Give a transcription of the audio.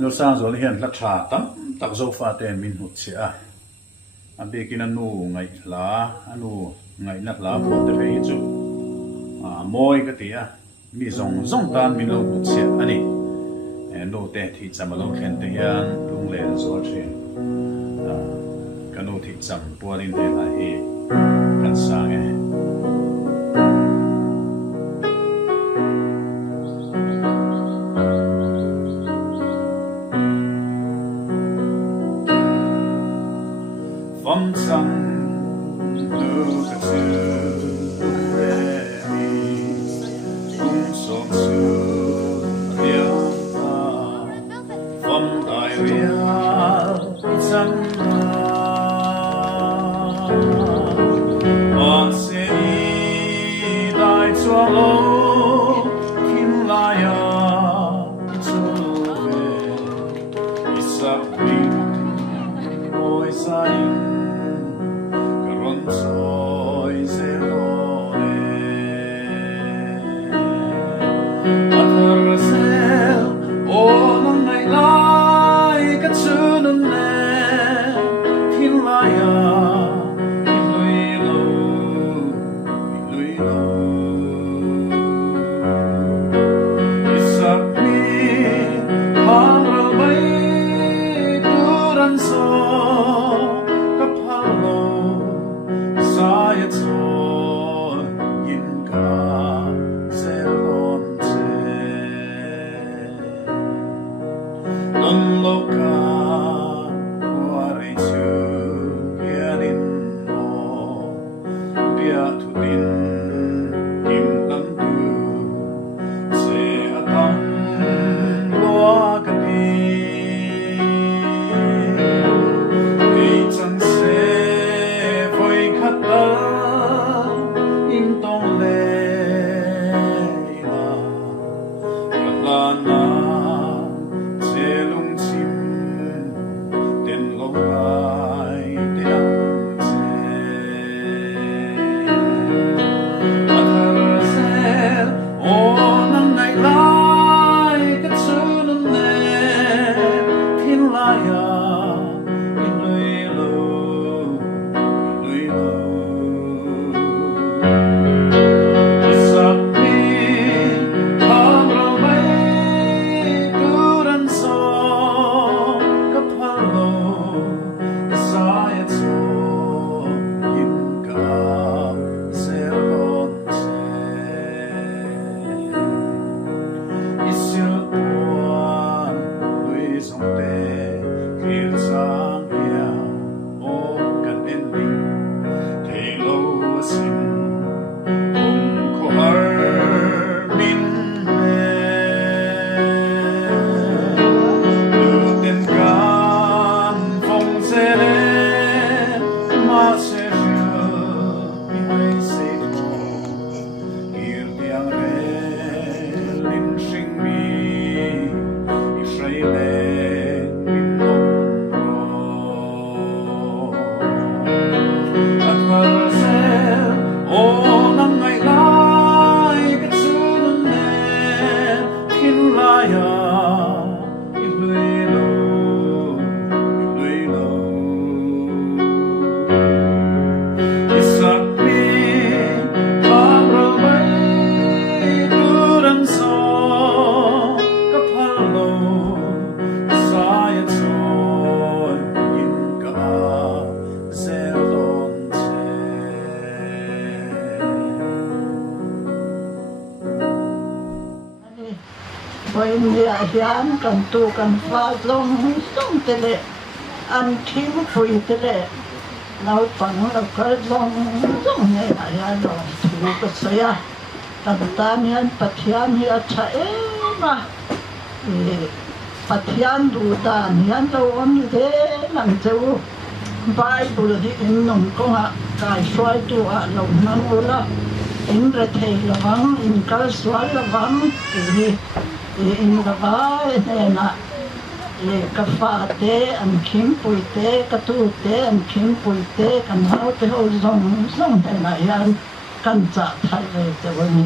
lo sang zol hian la tha tam tak zo fa ten min hut chia a bekin anu ngai hla anu ngai na hla pho te rei chu moi ka tia mi zong tan min lo hut chia ani Nute thi cham lo khen te hian lung le zol thin kanu thi cham pualin te la hi kan sang e phong trăng lưu cả chữ về mi cũng sống sự yêu ta phong đại việt chân on sẽ đại cho lâu kim lại trở về sắc bình ôi xanh Soy zelone Atharasel Olang ngay lai Katsunan ne Kinlaya Ilui lo Isakni Pangal bay Turan so Kapalo Saya tor in ka zawngte non loka wari chu yanin mo bia tu din kim tam tu se atam lo ka di ei chan se voi khata in tong le la kalsanna se lung chim ten lo lai te ang se atharasel onang ngai lai ka chunun ne thin laya Pathian kan tu kan phar zawng te le an thim pui te le lau pang lau kal zawng ne ya lo thu ka saya kan tan hian Pathian hi a tha ema Pathian du dan hian lo on le lang cheu Bible hi in nong ko ha kai swai tu a lo nang ula in re thei lawang in kal swai lawang in lavai nena ka fa te engkim pui te ka tu te engkim pui te kan hau te ho zong te na yan kan cha thai ve te wani